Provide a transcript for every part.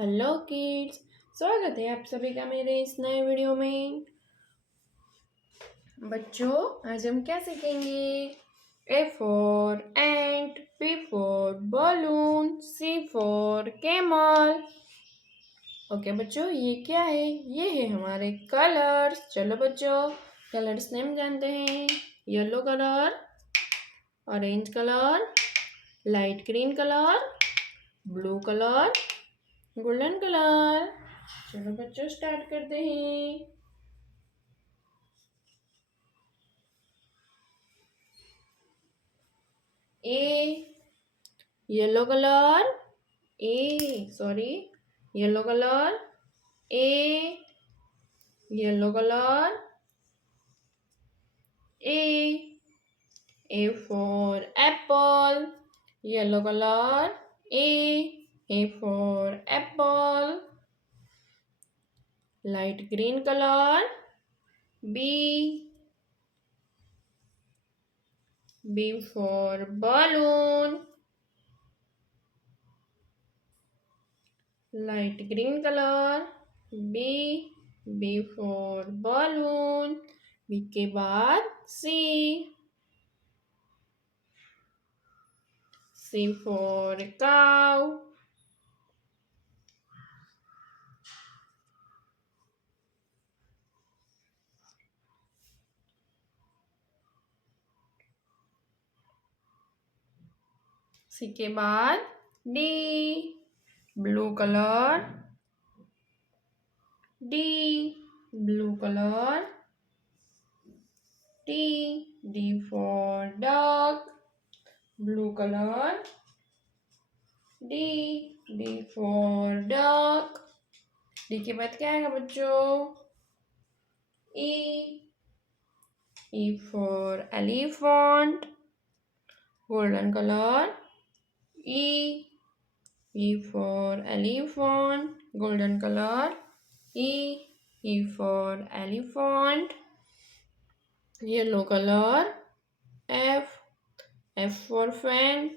Hello kids. स्वागत है आप सभी का मेरे इस नए वीडियो में। बच्चों, आज हम क्या सीखेंगे? A for ant, B for balloon, C for camel. Okay बच्चों, ये क्या है? ये है हमारे कलर्स। चलो बच्चों, कलर्स नेम जानते हैं। Yellow colour, orange colour, light green colour, blue colour, golden colour. चलो बच्चों, स्टार्ट करते हैं। A, yellow color. Yellow color. A, yellow color. A for apple. Yellow color. A for apple. Light green color. B for balloon. Light green color. B for balloon. B के बाद C for cow. C के बाद D, blue color. Blue color. D for dog. Blue color. D for dog. D के बाद क्या आएगा बच्चों? E for elephant. Golden color. E for elephant. Golden color. E for elephant. Yellow color. F for fan.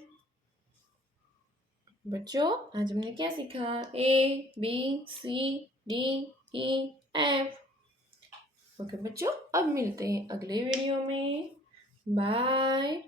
बच्चों, आज हमने क्या सीखा? ABCDEF। ओके बच्चों, अब मिलते हैं अगले वीडियो में। बाय।